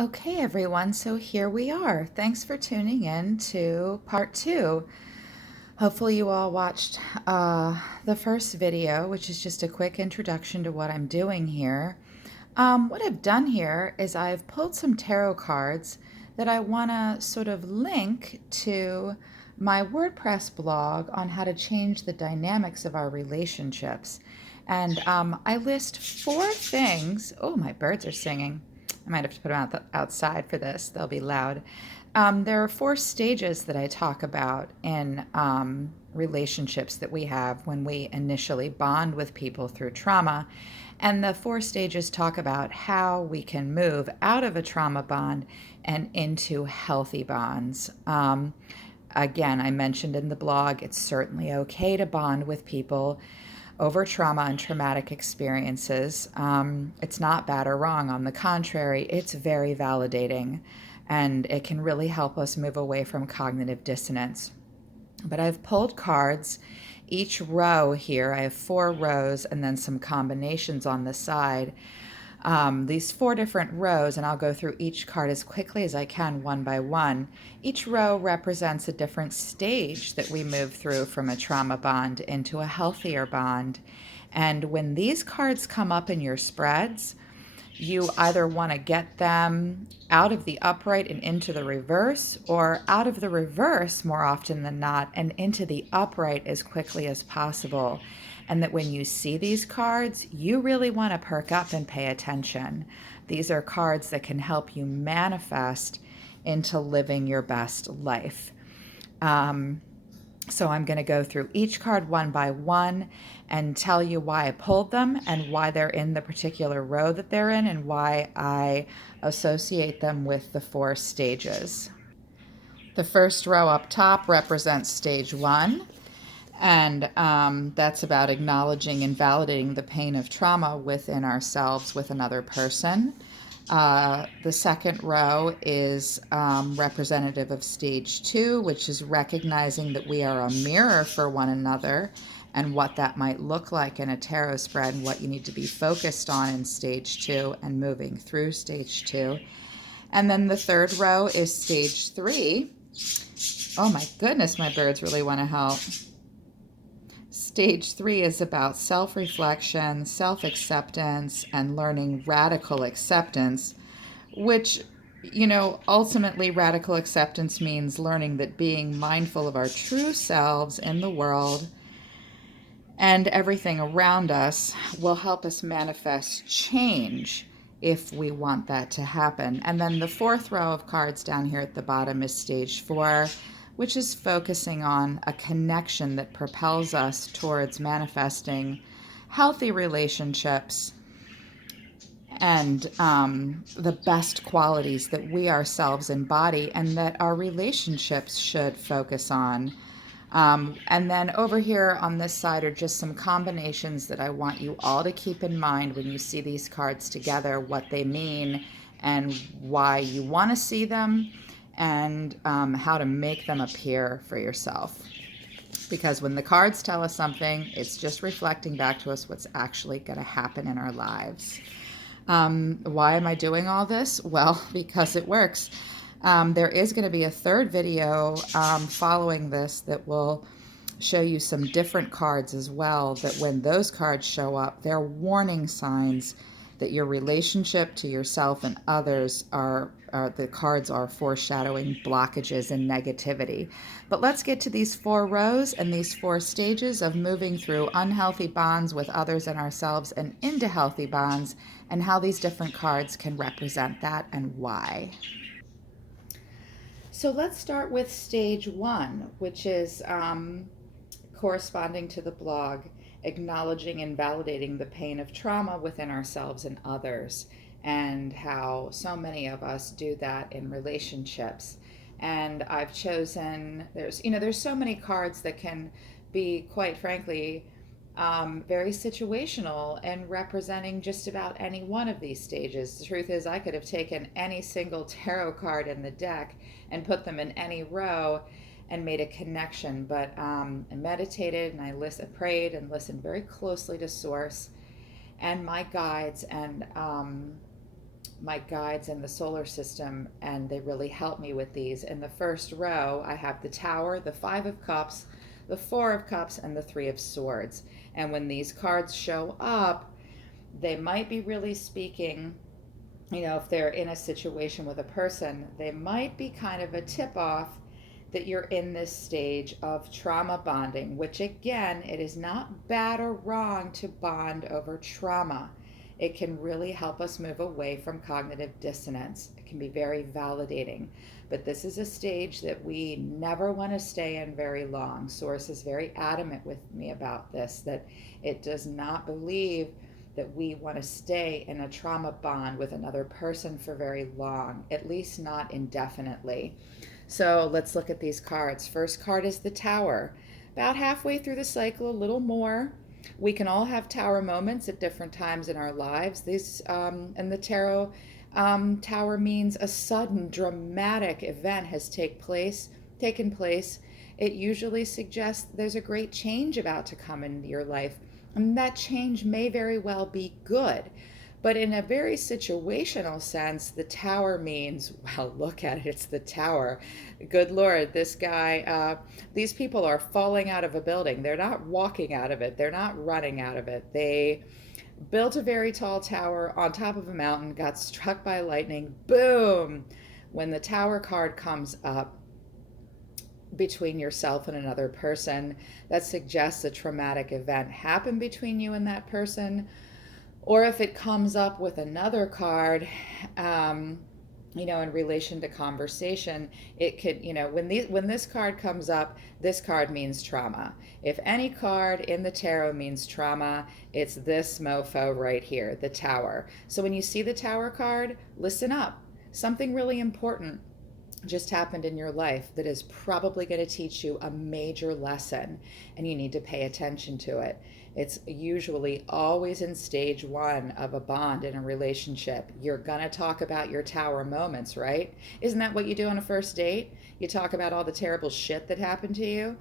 Okay, everyone, so here we are. Thanks for tuning in to part two. Hopefully, you all watched the first video, which is just a quick introduction to what I'm doing here. What I've done here is I've pulled some tarot cards that I want to sort of link to my WordPress blog on how to change the dynamics of our relationships. And I list four things. Oh, my birds are singing. I might have to put them outside for this. They'll be loud. There are four stages that I talk about in relationships that we have when we initially bond with people through trauma. And the four stages talk about how we can move out of a trauma bond and into healthy bonds. Again, I mentioned in the blog, it's certainly okay to bond with people over trauma and traumatic experiences. It's not bad or wrong. On the contrary, it's very validating, and it can really help us move away from cognitive dissonance. But I've pulled cards. Each row here, I have 4 rows and then some combinations on the side. These 4 different rows, and I'll go through each card as quickly as I can one by one. Each row represents a different stage that we move through from a trauma bond into a healthier bond. And when these cards come up in your spreads, you either want to get them out of the upright and into the reverse, or out of the reverse more often than not and into the upright as quickly as possible. And that when you see these cards, you really want to perk up and pay attention. These are cards that can help you manifest into living your best life. So I'm going to go through each card one by one and tell you why I pulled them and why they're in the particular row that they're in and why I associate them with the 4 stages. The first row up top represents stage 1, and that's about acknowledging and validating the pain of trauma within ourselves with another person. The second row is representative of stage 2, which is recognizing that we are a mirror for one another and what that might look like in a tarot spread and what you need to be focused on in stage 2 and moving through stage 2. And then the third row is stage 3. Oh my goodness, my birds really want to help. Stage 3 is about self-reflection, self-acceptance, and learning radical acceptance, which, ultimately radical acceptance means learning that being mindful of our true selves in the world and everything around us will help us manifest change if we want that to happen. And then the fourth row of cards down here at the bottom is stage 4, which is focusing on a connection that propels us towards manifesting healthy relationships and the best qualities that we ourselves embody and that our relationships should focus on. And then over here on this side are just some combinations that I want you all to keep in mind when you see these cards together, what they mean and why you want to see them, and how to make them appear for yourself. Because when the cards tell us something, it's just reflecting back to us what's actually going to happen in our lives. Why am I doing all this? Well, because it works. There is going to be a third video following this that will show you some different cards as well, that when those cards show up, they're warning signs that your relationship to yourself and others the cards are foreshadowing blockages and negativity. But let's get to these 4 rows and these 4 stages of moving through unhealthy bonds with others and ourselves and into healthy bonds, and how these different cards can represent that and why. So let's start with stage 1, which is corresponding to the blog, acknowledging and validating the pain of trauma within ourselves and others, and how so many of us do that in relationships. And I've chosen, there's so many cards that can be, quite frankly, very situational and representing just about any one of these stages. The truth is, I could have taken any single tarot card in the deck and put them in any row and made a connection, but I meditated and I prayed and listened very closely to Source and my guides, and my guides in the solar system, and they really help me with these. In the first row, I have the Tower, the Five of Cups, the Four of Cups, and the Three of Swords. And when these cards show up, they might be really speaking, if they're in a situation with a person, they might be kind of a tip off that you're in this stage of trauma bonding, which again, it is not bad or wrong to bond over trauma. It can really help us move away from cognitive dissonance. It can be very validating, but this is a stage that we never want to stay in very long. Source is very adamant with me about this, that it does not believe that we want to stay in a trauma bond with another person for very long, at least not indefinitely. So let's look at these cards. First card is the Tower. About halfway through the cycle, a little more. We can all have Tower moments at different times in our lives. These, in the tarot, Tower means a sudden dramatic event has taken place. It usually suggests there's a great change about to come into your life, and that change may very well be good. But in a very situational sense, the Tower means, well, look at it, it's the Tower. Good Lord, this guy, these people are falling out of a building. They're not walking out of it. They're not running out of it. They built a very tall tower on top of a mountain, got struck by lightning, boom. When the Tower card comes up between yourself and another person, that suggests a traumatic event happened between you and that person. Or if it comes up with another card, in relation to conversation, it could, when this card comes up, this card means trauma. If any card in the tarot means trauma, it's this mofo right here, the Tower. So when you see the Tower card, listen up. Something really important just happened in your life that is probably going to teach you a major lesson, and you need to pay attention to it. It's usually always in stage one of a bond in a relationship. You're going to talk about your Tower moments, right? Isn't that what you do on a first date? You talk about all the terrible shit that happened to you.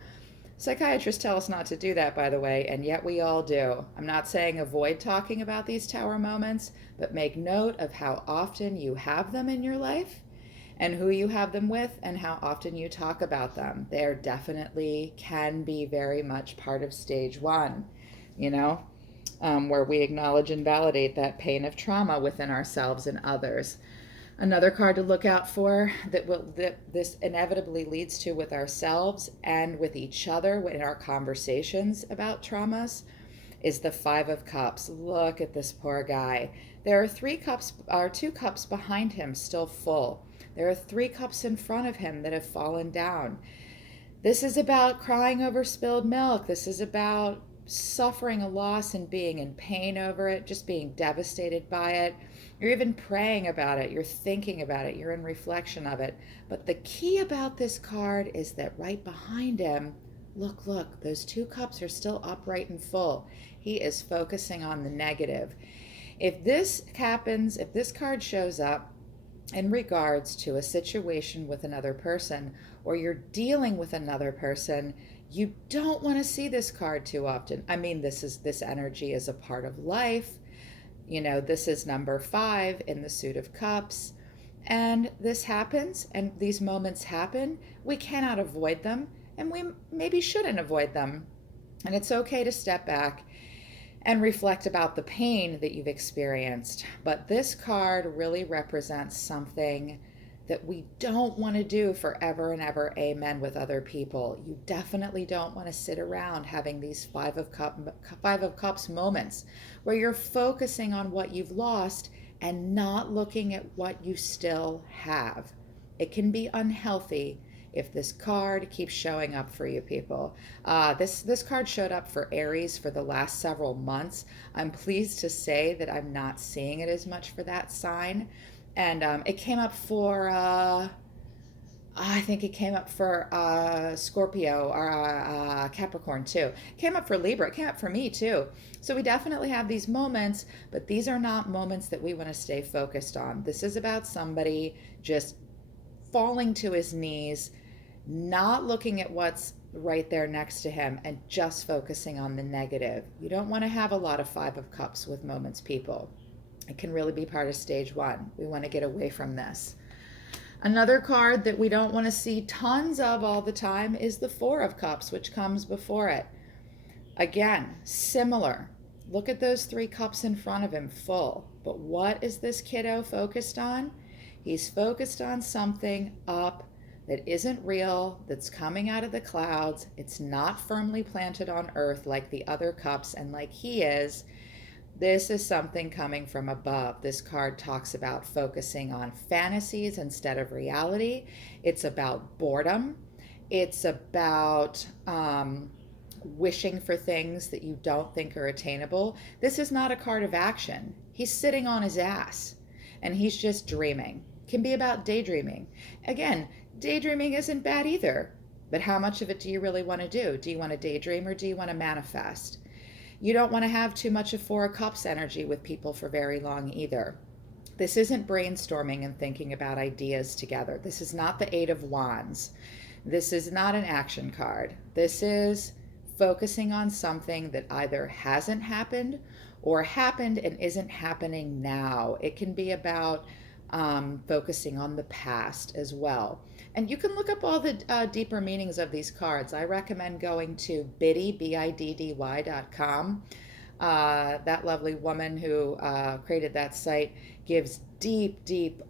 Psychiatrists tell us not to do that, by the way, and yet we all do. I'm not saying avoid talking about these Tower moments, but make note of how often you have them in your life and who you have them with and how often you talk about them. They definitely can be very much part of stage one, where we acknowledge and validate that pain of trauma within ourselves and others. Another card to look out for that this inevitably leads to with ourselves and with each other in our conversations about traumas is the Five of Cups. Look at this poor guy. There are two cups behind him still full. There are 3 cups in front of him that have fallen down. This is about crying over spilled milk. This is about suffering a loss and being in pain over it, just being devastated by it. You're even praying about it. You're thinking about it. You're in reflection of it. But the key about this card is that right behind him, look, those 2 cups are still upright and full. He is focusing on the negative. If this happens, if this card shows up in regards to a situation with another person, or you're dealing with another person, you don't want to see this card too often. I mean, this energy is a part of life. This is number 5 in the Suit of Cups. And this happens, and these moments happen. We cannot avoid them, and we maybe shouldn't avoid them. And it's okay to step back and reflect about the pain that you've experienced. But this card really represents something that we don't want to do forever and ever, amen, with other people. You definitely don't want to sit around having these Five of Cups moments where you're focusing on what you've lost and not looking at what you still have. It can be unhealthy if this card keeps showing up for you people. This card showed up for Aries for the last several months. I'm pleased to say that I'm not seeing it as much for that sign. And it came up for, I think it came up for Scorpio or Capricorn too. It came up for Libra. It came up for me too. So we definitely have these moments, but these are not moments that we want to stay focused on. This is about somebody just falling to his knees, not looking at what's right there next to him and just focusing on the negative. You don't want to have a lot of Five of Cups with moments, people. It can really be part of stage one. We want to get away from this. Another card that we don't want to see tons of all the time is the Four of Cups, which comes before it. Again, similar. Look at those 3 cups in front of him, full. But what is this kiddo focused on? He's focused on something up that isn't real, that's coming out of the clouds. It's not firmly planted on earth like the other cups and like he is. This is something coming from above. This card talks about focusing on fantasies instead of reality. It's about boredom. It's about wishing for things that you don't think are attainable. This is not a card of action. He's sitting on his ass and he's just dreaming. It can be about daydreaming. Again, daydreaming isn't bad either, but how much of it do you really want to do? Do you want to daydream or do you want to manifest? You don't want to have too much of Four of Cups energy with people for very long either. This isn't brainstorming and thinking about ideas together. This is not the Eight of Wands. This is not an action card. This is focusing on something that either hasn't happened or happened and isn't happening now. It can be about focusing on the past as well. And you can look up all the deeper meanings of these cards. I recommend going to biddy.com. That lovely woman who created that site gives deep,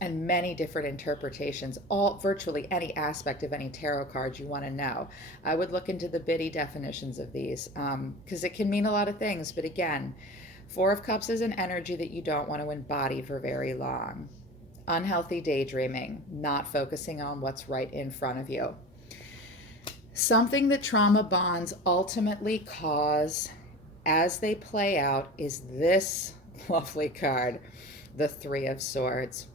and many different interpretations, all virtually any aspect of any tarot card you want to know. I would look into the Biddy definitions of these because it can mean a lot of things. But again, Four of Cups is an energy that you don't want to embody for very long. Unhealthy daydreaming, not focusing on what's right in front of you. Something that trauma bonds ultimately cause as they play out is this lovely card, the Three of Swords.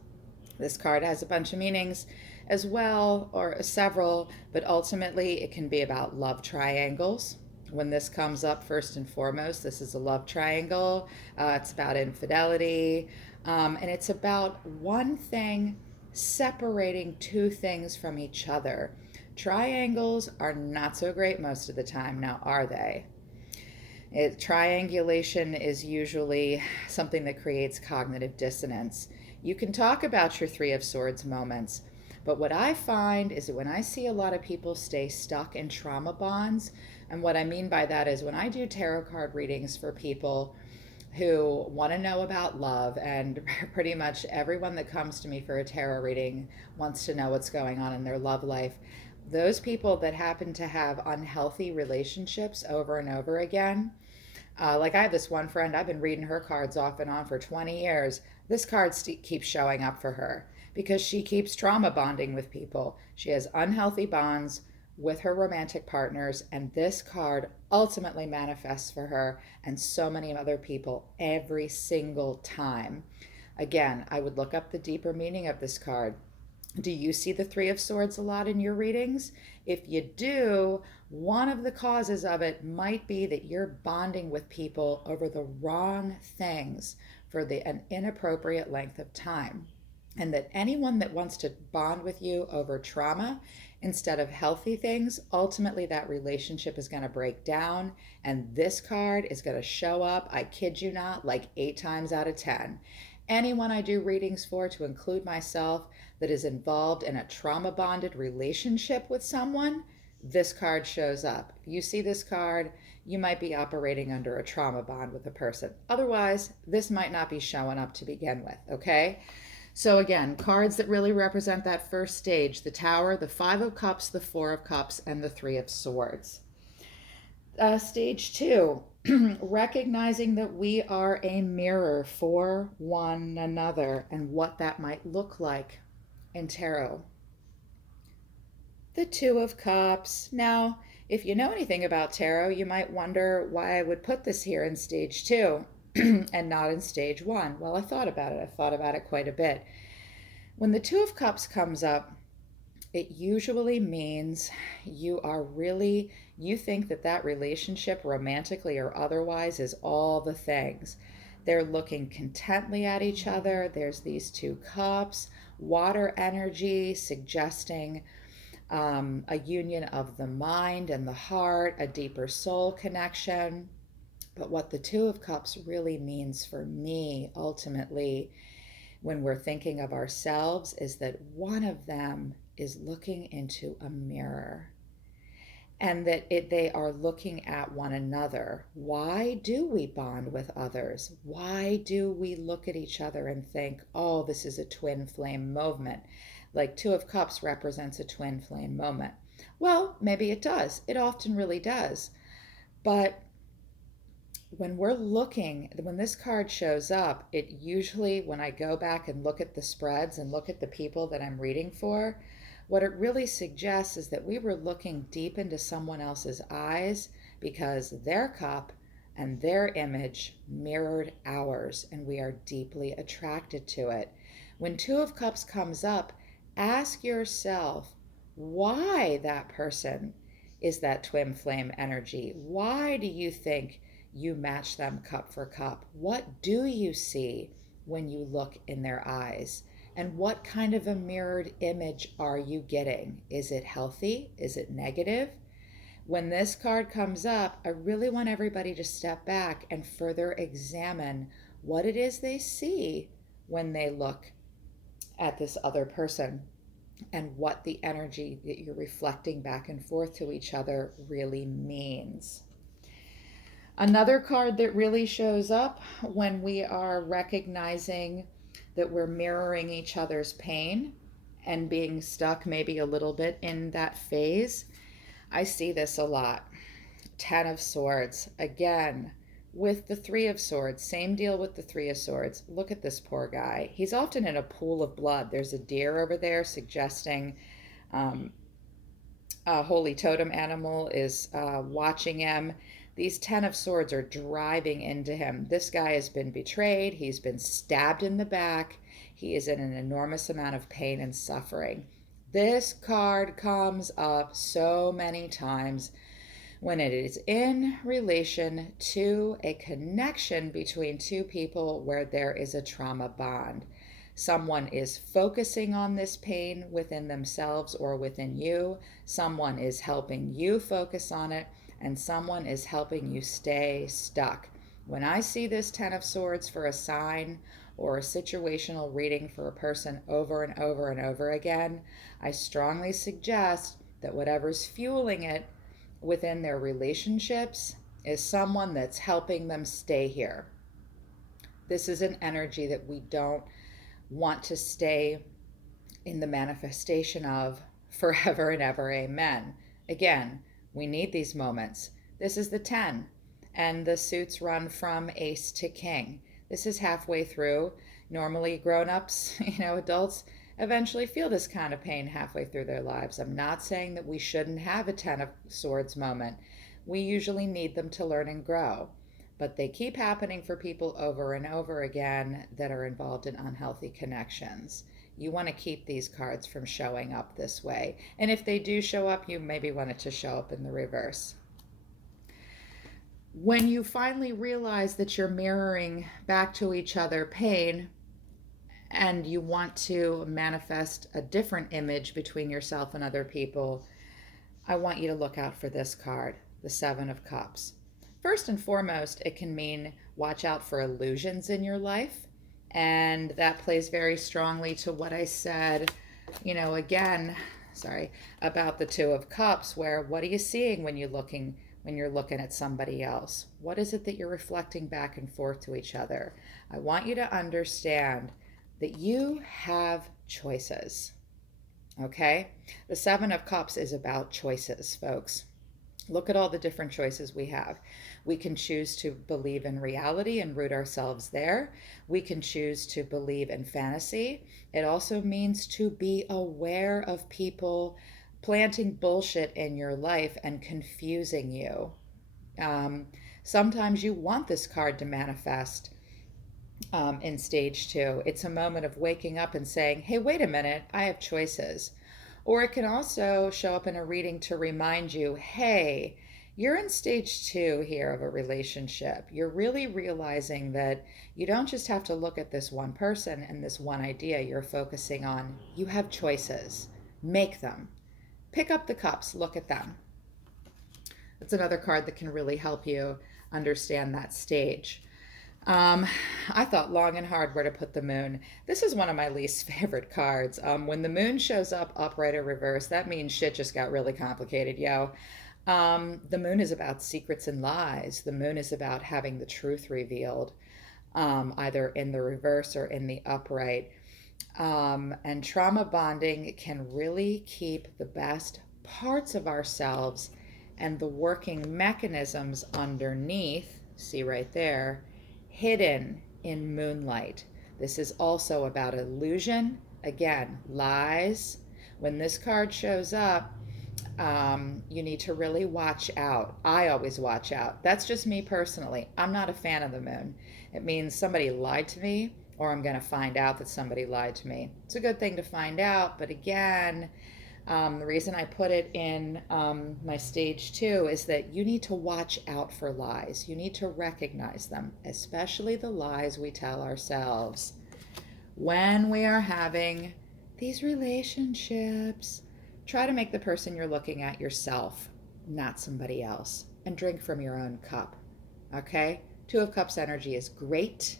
This card has a bunch of meanings as well, or several, but ultimately it can be about love triangles. When this comes up, first and foremost, this is a love triangle. It's about infidelity, and it's about one thing separating 2 things from each other. Triangles are not so great most of the time, now are they? Triangulation is usually something that creates cognitive dissonance. You can talk about your Three of Swords moments, but what I find is that when I see a lot of people stay stuck in trauma bonds, and what I mean by that is when I do tarot card readings for people who want to know about love, and pretty much everyone that comes to me for a tarot reading wants to know what's going on in their love life. Those people that happen to have unhealthy relationships over and over again, like I have this one friend, I've been reading her cards off and on for 20 years. This card keeps showing up for her because she keeps trauma bonding with people. She has unhealthy bonds with her romantic partners, and this card ultimately manifests for her and so many other people every single time. Again, I would look up the deeper meaning of this card. Do you see the Three of Swords a lot in your readings? If you do, one of the causes of it might be that you're bonding with people over the wrong things for an inappropriate length of time. And that anyone that wants to bond with you over trauma instead of healthy things, ultimately that relationship is going to break down. And this card is going to show up, I kid you not, like 8 times out of 10. Anyone I do readings for, to include myself, that is involved in a trauma bonded relationship with someone, this card shows up. If you see this card, you might be operating under a trauma bond with a person. Otherwise, this might not be showing up to begin with, okay? So again, cards that really represent that first stage: the Tower, the Five of Cups, the Four of Cups, and the Three of Swords. Stage 2, recognizing that we are a mirror for one another and what that might look like in tarot. The Two of Cups. Now, if you know anything about tarot, you might wonder why I would put this here in stage 2 and not in stage 1. Well, I thought about it. I've thought about it quite a bit. When the Two of Cups comes up, it usually means you think that relationship, romantically or otherwise, is all the things. They're looking contently at each other. There's these 2 cups, water energy, suggesting a union of the mind and the heart, a deeper soul connection. But what the Two of Cups really means for me, ultimately, when we're thinking of ourselves, is that one of them is looking into a mirror, and that they are looking at one another. Why do we bond with others? Why do we look at each other and think, oh, this is a twin flame moment? Like Two of Cups represents a twin flame moment. Well, maybe it does. It often really does. But when this card shows up, it usually, when I go back and look at the spreads and look at the people that I'm reading for, what it really suggests is that we were looking deep into someone else's eyes because their cup and their image mirrored ours, and we are deeply attracted to it. When Two of Cups comes up, ask yourself why that person is that twin flame energy. Why do you think you match them cup for cup? What do you see when you look in their eyes? And what kind of a mirrored image are you getting? Is it healthy? Is it negative? When this card comes up, I really want everybody to step back and further examine what it is they see when they look at this other person, and what the energy that you're reflecting back and forth to each other really means. Another card that really shows up when we are recognizing that we're mirroring each other's pain and being stuck maybe a little bit in that phase, I see this a lot. Ten of Swords. Again, with the Three of Swords, same deal with the Three of Swords. Look at this poor guy. He's often in a pool of blood. There's a deer over there suggesting a holy totem animal is watching him. These Ten of Swords are driving into him. This guy has been betrayed. He's been stabbed in the back. He is in an enormous amount of pain and suffering. This card comes up so many times when it is in relation to a connection between two people where there is a trauma bond. Someone is focusing on this pain within themselves or within you. Someone is helping you focus on it, and someone is helping you stay stuck. When I see this Ten of Swords for a sign or a situational reading for a person over and over and over again, I strongly suggest that whatever's fueling it within their relationships is someone that's helping them stay here. This is an energy that we don't want to stay in the manifestation of forever and ever. Amen. Again, we need these moments. This is the 10, and the suits run from Ace to King. This is halfway through. Normally, grown-ups, adults, eventually feel this kind of pain halfway through their lives. I'm not saying that we shouldn't have a Ten of Swords moment. We usually need them to learn and grow. But they keep happening for people over and over again that are involved in unhealthy connections. You want to keep these cards from showing up this way. And if they do show up, you maybe want it to show up in the reverse. When you finally realize that you're mirroring back to each other pain, and you want to manifest a different image between yourself and other people, I want you to look out for this card, the Seven of Cups. First and foremost, it can mean watch out for illusions in your life. And that plays very strongly to what I said, again, about the Two of Cups, where what are you seeing when you're looking at somebody else? What is it that you're reflecting back and forth to each other? I want you to understand that you have choices. Okay? The Seven of Cups is about choices, folks. Look at all the different choices we have. We can choose to believe in reality and root ourselves there. We can choose to believe in fantasy. It also means to be aware of people planting bullshit in your life and confusing you. Sometimes you want this card to manifest in stage 2. It's a moment of waking up and saying, hey, wait a minute, I have choices. Or it can also show up in a reading to remind you, hey, you're in stage 2 here of a relationship. You're really realizing that you don't just have to look at this one person and this one idea you're focusing on. You have choices. Make them. Pick up the cups. Look at them. That's another card that can really help you understand that stage. Um, I thought long and hard where to put the moon. This is one of my least favorite cards. When the moon shows up upright or reverse, that means shit just got really complicated, yo. The moon is about secrets and lies. The moon is about having the truth revealed, either in the reverse or in the upright. And trauma bonding can really keep the best parts of ourselves and the working mechanisms underneath, see right there, hidden in moonlight. This is also about illusion, again, lies. When this card shows up, you need to really watch out. I always watch out. That's just me personally. I'm not a fan of the moon. It means somebody lied to me, or I'm going to find out that somebody lied to me. It's a good thing to find out, but again, the reason I put it in my stage 2 is that you need to watch out for lies. You need to recognize them, especially the lies we tell ourselves when we are having these relationships. Try to make the person you're looking at yourself, not somebody else, and drink from your own cup. Okay? 2 of Cups energy is great,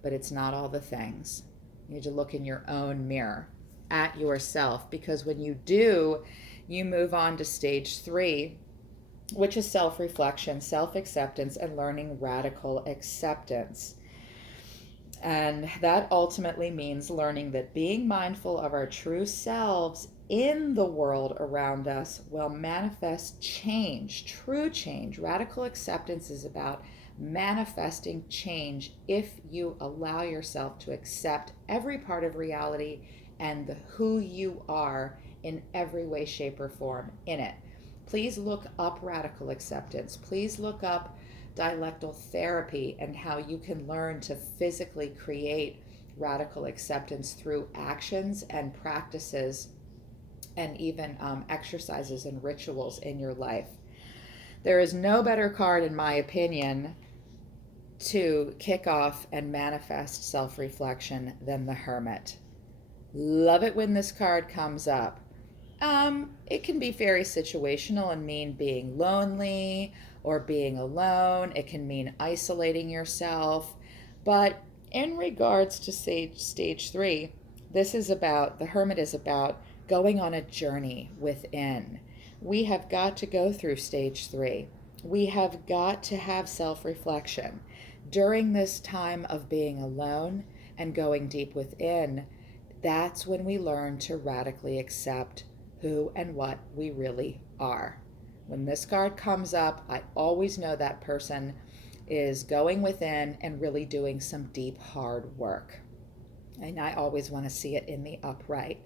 but it's not all the things. You need to look in your own mirror at yourself, because when you do, you move on to stage 3, which is self-reflection, self-acceptance, and learning radical acceptance. And that ultimately means learning that being mindful of our true selves in the world around us will manifest change, true change. Radical acceptance is about manifesting change if you allow yourself to accept every part of reality and who you are in every way, shape, or form in it. Please look up radical acceptance. Please look up dialectal therapy and how you can learn to physically create radical acceptance through actions and practices and even exercises and rituals in your life. There is no better card, in my opinion, to kick off and manifest self-reflection than the Hermit. Love it when this card comes up. It can be very situational and mean being lonely or being alone. It can mean isolating yourself. But in regards to stage 3, the Hermit is about going on a journey within. We have got to go through stage 3. We have got to have self-reflection. During this time of being alone and going deep within, that's when we learn to radically accept who and what we really are. When this card comes up, I always know that person is going within and really doing some deep, hard work. And I always want to see it in the upright.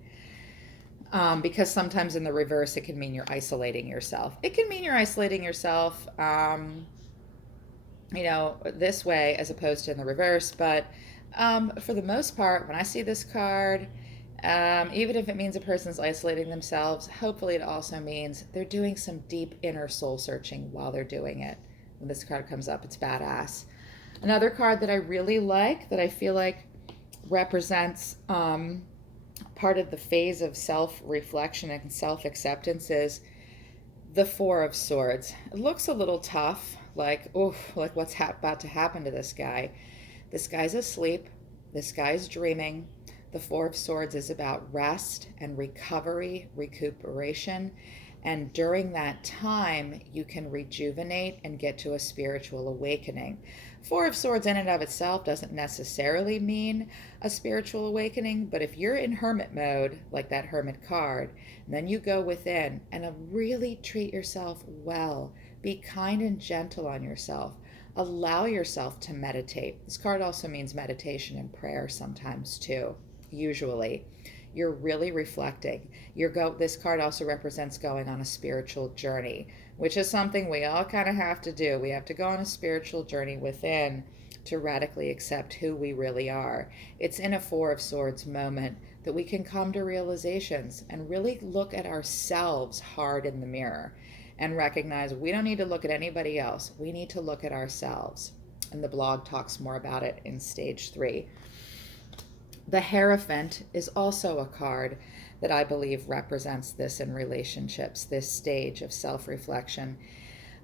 Because sometimes in the reverse, it can mean you're isolating yourself. It can mean you're isolating yourself, this way as opposed to in the reverse. But for the most part, when I see this card, even if it means a person's isolating themselves, hopefully it also means they're doing some deep inner soul searching while they're doing it. When this card comes up, it's badass. Another card that I really like, that I feel like represents part of the phase of self-reflection and self-acceptance, is the Four of Swords. It looks a little tough, like what's about to happen to this guy. This guy's asleep. This guy's dreaming. The Four of Swords is about rest and recovery, recuperation. And during that time, you can rejuvenate and get to a spiritual awakening. Four of Swords in and of itself doesn't necessarily mean a spiritual awakening, but if you're in hermit mode, like that Hermit card, and then you go within and really treat yourself well, be kind and gentle on yourself, allow yourself to meditate. This card also means meditation and prayer sometimes too, usually. You're really reflecting. This card also represents going on a spiritual journey, which is something we all kind of have to do. We have to go on a spiritual journey within to radically accept who we really are. It's in a Four of Swords moment that we can come to realizations and really look at ourselves hard in the mirror and recognize we don't need to look at anybody else. We need to look at ourselves. And the blog talks more about it in stage 3. The Hierophant is also a card that I believe represents this in relationships, this stage of self-reflection.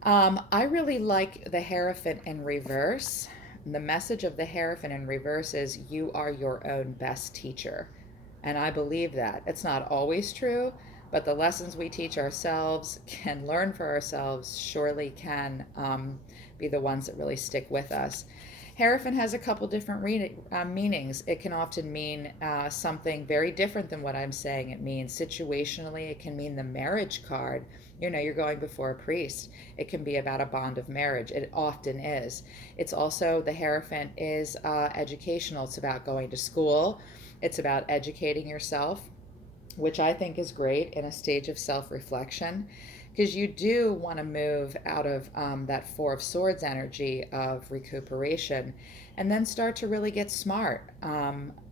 I really like the Hierophant in reverse. The message of the Hierophant in reverse is you are your own best teacher. And I believe that. It's not always true, but the lessons we teach ourselves, can learn for ourselves, surely can be the ones that really stick with us. Hierophant has a couple different meanings. It can often mean something very different than what I'm saying it means. Situationally, it can mean the marriage card. You know, you're going before a priest. It can be about a bond of marriage. It often is. It's also, the Hierophant is educational. It's about going to school. It's about educating yourself, which I think is great in a stage of self reflection, because you do want to move out of that Four of Swords energy of recuperation and then start to really get smart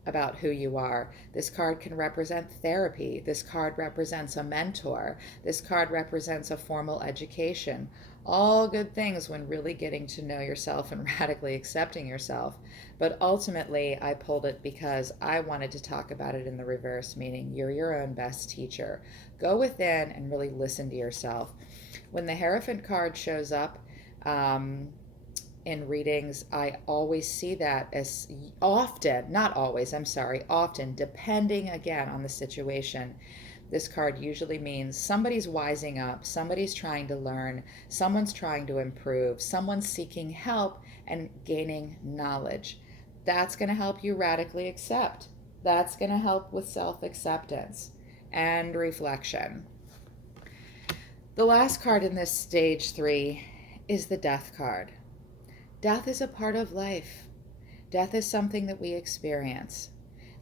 about who you are. This card can represent therapy. This card represents a mentor. This card represents a formal education. All good things when really getting to know yourself and radically accepting yourself. But ultimately, I pulled it because I wanted to talk about it in the reverse, meaning you're your own best teacher. Go within and really listen to yourself. When the Hierophant card shows up in readings, I always see that as often, not always, I'm sorry, often, depending again on the situation. This card usually means somebody's wising up, somebody's trying to learn, someone's trying to improve, someone's seeking help and gaining knowledge. That's going to help you radically accept. That's going to help with self acceptance and reflection. The last card in this stage 3 is the Death card. Death is a part of life. Death is something that we experience,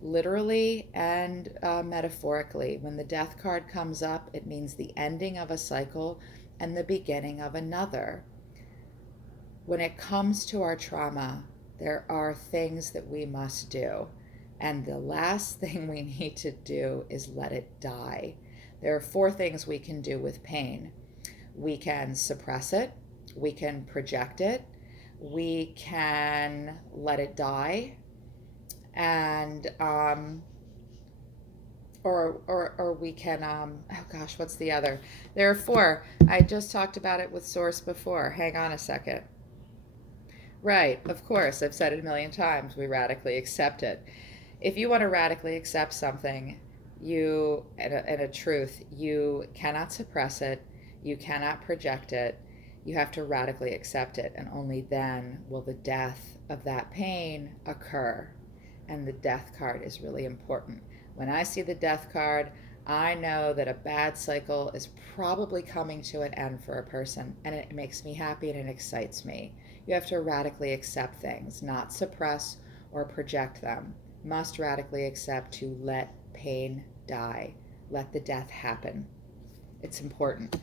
literally and metaphorically. When the Death card comes up, it means the ending of a cycle and the beginning of another. When it comes to our trauma, there are things that we must do. And the last thing we need to do is let it die. There are 4 things we can do with pain. We can suppress it. We can project it. We can let it die. And, or we can, oh gosh, what's the other? There are 4. I just talked about it with Source before. Hang on a second. Right, of course, I've said it a million times. We radically accept it. If you want to radically accept something, and a truth, you cannot suppress it, you cannot project it, you have to radically accept it, and only then will the death of that pain occur. And the Death card is really important. When I see the Death card, I know that a bad cycle is probably coming to an end for a person, and it makes me happy and it excites me. You have to radically accept things, not suppress or project them. Must radically accept to let pain die. Let the death happen. It's important.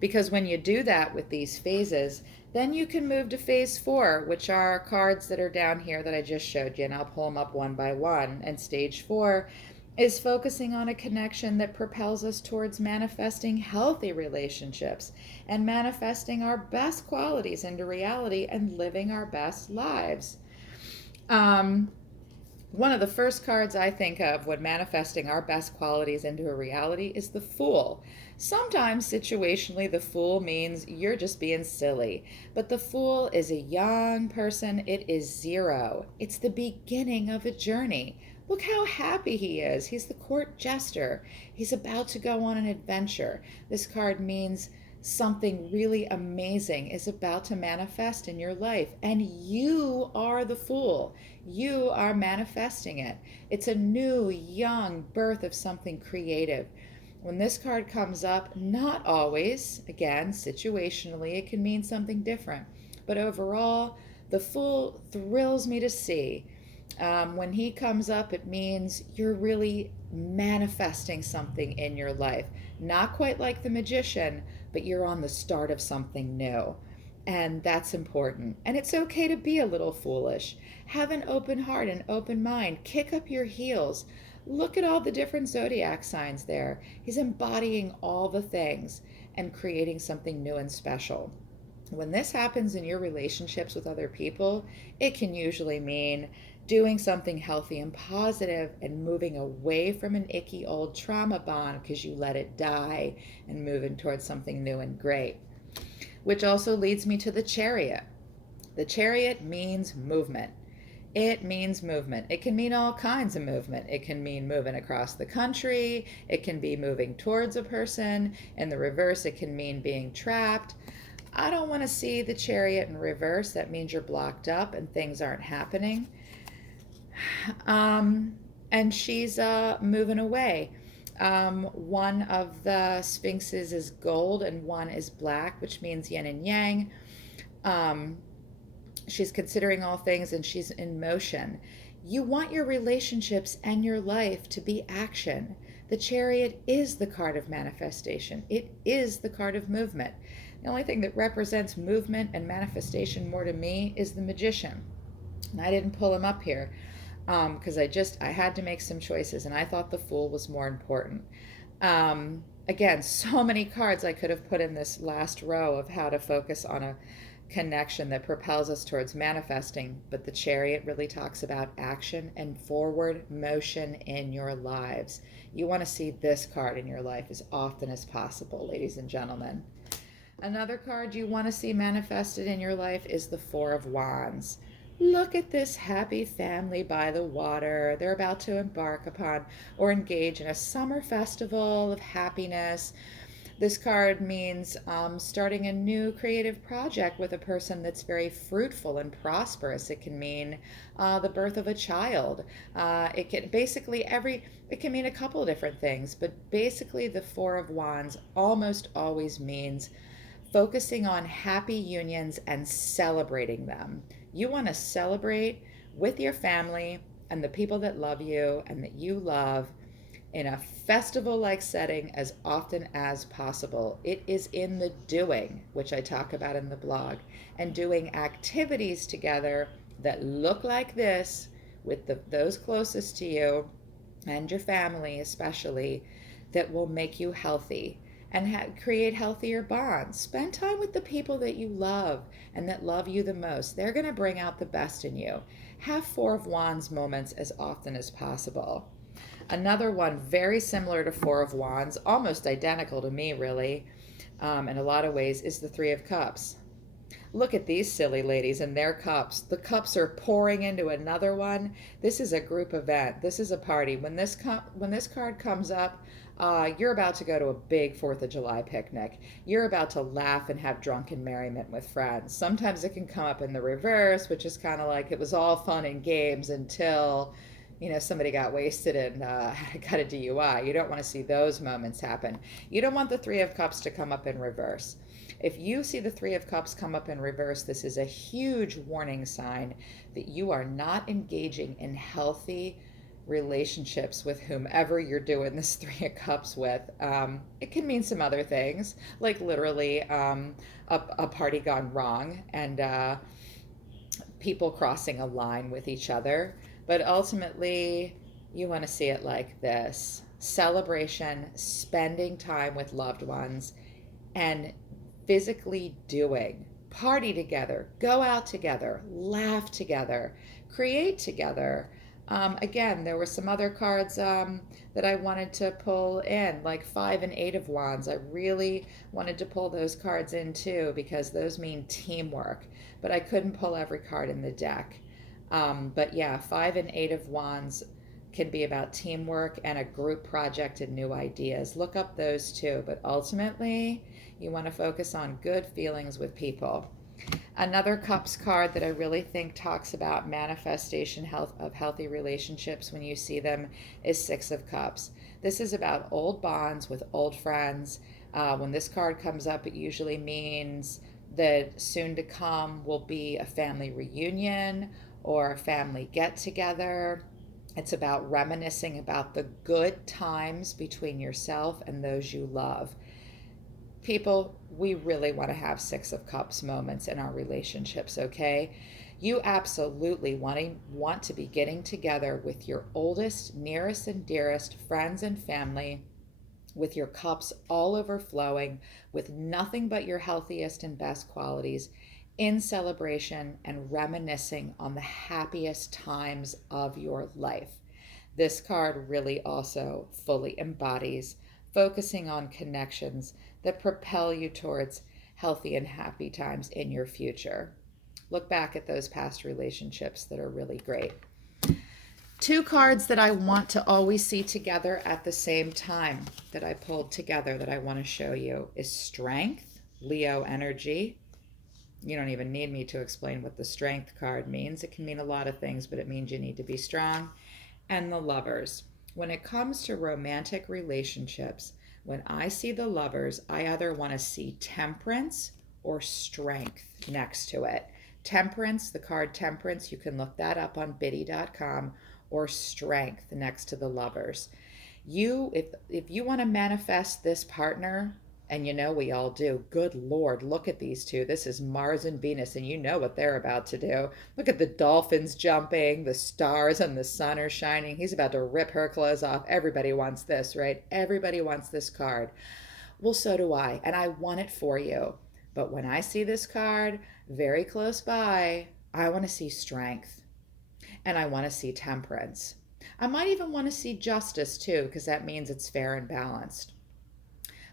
Because when you do that with these phases, then you can move to phase 4, which are cards that are down here that I just showed you, and I'll pull them up one by one. And stage 4 is focusing on a connection that propels us towards manifesting healthy relationships and manifesting our best qualities into reality and living our best lives. One of the first cards I think of when manifesting our best qualities into a reality is the Fool. Sometimes situationally the Fool means you're just being silly, but the Fool is a young person. It is 0. It's the beginning of a journey. Look how happy he is. He's the court jester. He's about to go on an adventure. This card means something really amazing is about to manifest in your life, and you are the Fool. You are manifesting it. It's a new, young birth of something creative. When this card comes up, not always, again, situationally, it can mean something different. But overall, the Fool thrills me to see. When he comes up, it means you're really manifesting something in your life. Not quite like the Magician, but you're on the start of something new. And that's important. And it's okay to be a little foolish. Have an open heart, an open mind. Kick up your heels. Look at all the different zodiac signs there. He's embodying all the things and creating something new and special. When this happens in your relationships with other people, it can usually mean doing something healthy and positive and moving away from an icky old trauma bond because you let it die and moving towards something new and great. which also leads me to the Chariot. The Chariot means movement. It means movement. It can mean all kinds of movement. It can mean moving across the country. It can be moving towards a person. In the reverse, it can mean being trapped. I don't want to see the Chariot in reverse. That means you're blocked up and things aren't happening. And she's moving away. One of the sphinxes is gold and one is black, which means yin and yang. She's considering all things and she's in motion. You want your relationships and your life to be action. The Chariot is the card of manifestation. It is the card of movement. The only thing that represents movement and manifestation more to me is the Magician. And I didn't pull him up here because I had to make some choices, and I thought the Fool was more important. Again, so many cards I could have put in this last row of how to focus on a connection that propels us towards manifesting, but the Chariot really talks about action and forward motion in your lives. You want to see this card in your life as often as possible, ladies and gentlemen. Another card you want to see manifested in your life is the Four of Wands. Look at this happy family by the water. They're about to embark upon or engage in a summer festival of happiness. This card means starting a new creative project with a person that's very fruitful and prosperous. It can mean the birth of a child. It can mean a couple of different things, but basically the Four of Wands almost always means focusing on happy unions and celebrating them. You want to celebrate with your family and the people that love you and that you love in a festival-like setting as often as possible. It is in the doing, which I talk about in the blog, and doing activities together that look like this with those closest to you and your family especially, that will make you healthy and create healthier bonds. Spend time with the people that you love and that love you the most. They're going to bring out the best in you. Have Four of Wands moments as often as possible. Another one very similar to Four of Wands, almost identical to me really, in a lot of ways, is the Three of Cups. Look at these silly ladies and their cups. The cups are pouring into another one. This is a group event. This is a party. When this card comes up, you're about to go to a big 4th of July picnic. You're about to laugh and have drunken merriment with friends. Sometimes it can come up in the reverse, which is kind of like it was all fun and games until somebody got wasted and got a DUI. You don't want to see those moments happen. You don't want the Three of Cups to come up in reverse. If you see the Three of Cups come up in reverse, this is a huge warning sign that you are not engaging in healthy relationships with whomever you're doing this Three of Cups with. It can mean some other things, like literally a party gone wrong and people crossing a line with each other. But ultimately, you want to see it like this: celebration, spending time with loved ones, and physically doing. Party together, go out together, laugh together, create together. Again, there were some other cards that I wanted to pull in, like 5 and 8 of Wands. I really wanted to pull those cards in too, because those mean teamwork, but I couldn't pull every card in the deck. But yeah, 5 and 8 of Wands can be about teamwork and a group project and new ideas. Look up those too, but ultimately you want to focus on good feelings with people. Another Cups card that I really think talks about manifestation of healthy relationships when you see them is 6 of Cups. This is about old bonds with old friends. When this card comes up, it usually means that soon to come will be a family reunion or a family get-together. It's about reminiscing about the good times between yourself and those you love. People, we really want to have 6 of Cups moments in our relationships, okay? You absolutely want to be getting together with your oldest, nearest, and dearest friends and family, with your cups all overflowing, with nothing but your healthiest and best qualities, in celebration and reminiscing on the happiest times of your life. This card really also fully embodies focusing on connections that propel you towards healthy and happy times in your future. Look back at those past relationships that are really great. Two cards that I want to always see together at the same time that I pulled together that I want to show you is Strength, Leo energy. You don't even need me to explain what the Strength card means. It can mean a lot of things, but it means you need to be strong. And the Lovers. When it comes to romantic relationships, when I see the Lovers, I either want to see Temperance or Strength next to it. Temperance, the card Temperance, you can look that up on biddy.com, or Strength next to the Lovers. If you want to manifest this partner, and you know we all do, good Lord, look at these two. This is Mars and Venus, and you know what they're about to do. Look at the dolphins jumping, the stars and the sun are shining. He's about to rip her clothes off. Everybody wants this, right? Everybody wants this card. Well, so do I, and I want it for you. But when I see this card very close by, I want to see Strength. And I want to see Temperance. I might even want to see Justice too, because that means it's fair and balanced.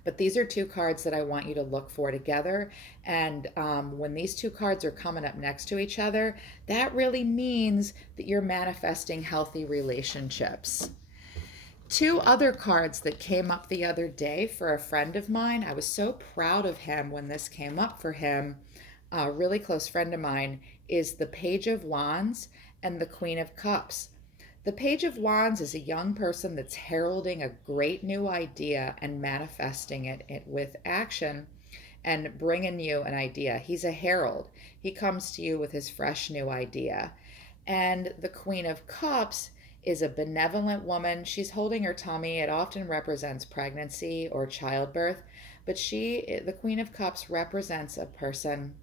But these are two cards that I want you to look for together. And when these two cards are coming up next to each other, that really means that you're manifesting healthy relationships. Two other cards that came up the other day for a friend of mine. I was so proud of him when this came up for him. A really close friend of mine is the Page of Wands and the Queen of Cups. The Page of Wands is a young person that's heralding a great new idea and manifesting it with action and bringing you an idea. He's a herald. He comes to you with his fresh new idea. And the Queen of Cups is a benevolent woman. She's holding her tummy. It often represents pregnancy or childbirth, but the Queen of Cups represents a person,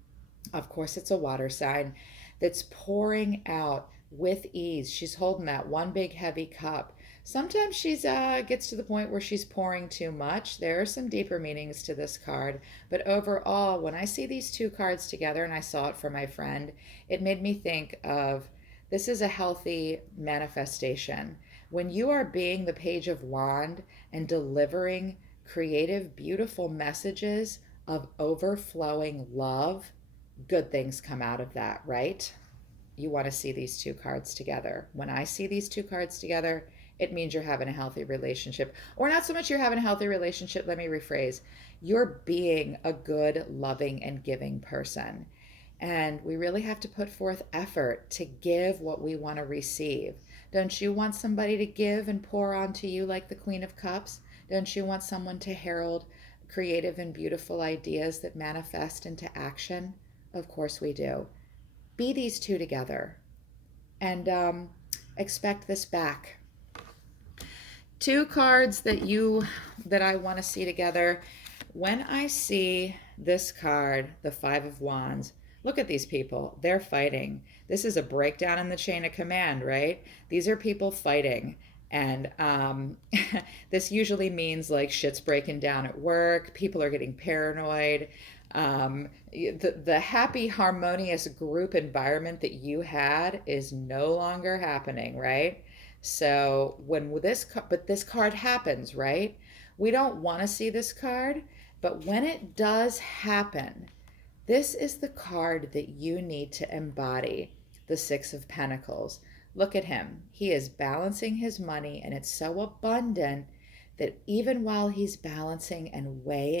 of course it's a water sign, that's pouring out with ease. She's holding that one big heavy cup. Sometimes she's gets to the point where she's pouring too much. There are some deeper meanings to this card, but overall, when I see these two cards together, and I saw it for my friend, it made me think of this is a healthy manifestation. When you are being the Page of Wand and delivering creative, beautiful messages of overflowing love, good things come out of that, right? You want to see these two cards together. When I see these two cards together, it means you're having a healthy relationship. Or not so much you're having a healthy relationship, let me rephrase. You're being a good, loving, and giving person. And we really have to put forth effort to give what we want to receive. Don't you want somebody to give and pour onto you like the Queen of Cups? Don't you want someone to herald creative and beautiful ideas that manifest into action? Of course we do. Be these two together and expect this back. Two cards that I want to see together. When I see this card, the Five of Wands, look at these people. They're fighting. This is a breakdown in the chain of command, right? These are people fighting. And this usually means like shit's breaking down at work. People are getting paranoid. The happy, harmonious group environment that you had is no longer happening, right? So but this card happens, right? We don't want to see this card, but when it does happen, this is the card that you need to embody, the Six of Pentacles. Look at him. He is balancing his money, and it's so abundant that even while he's balancing and weighing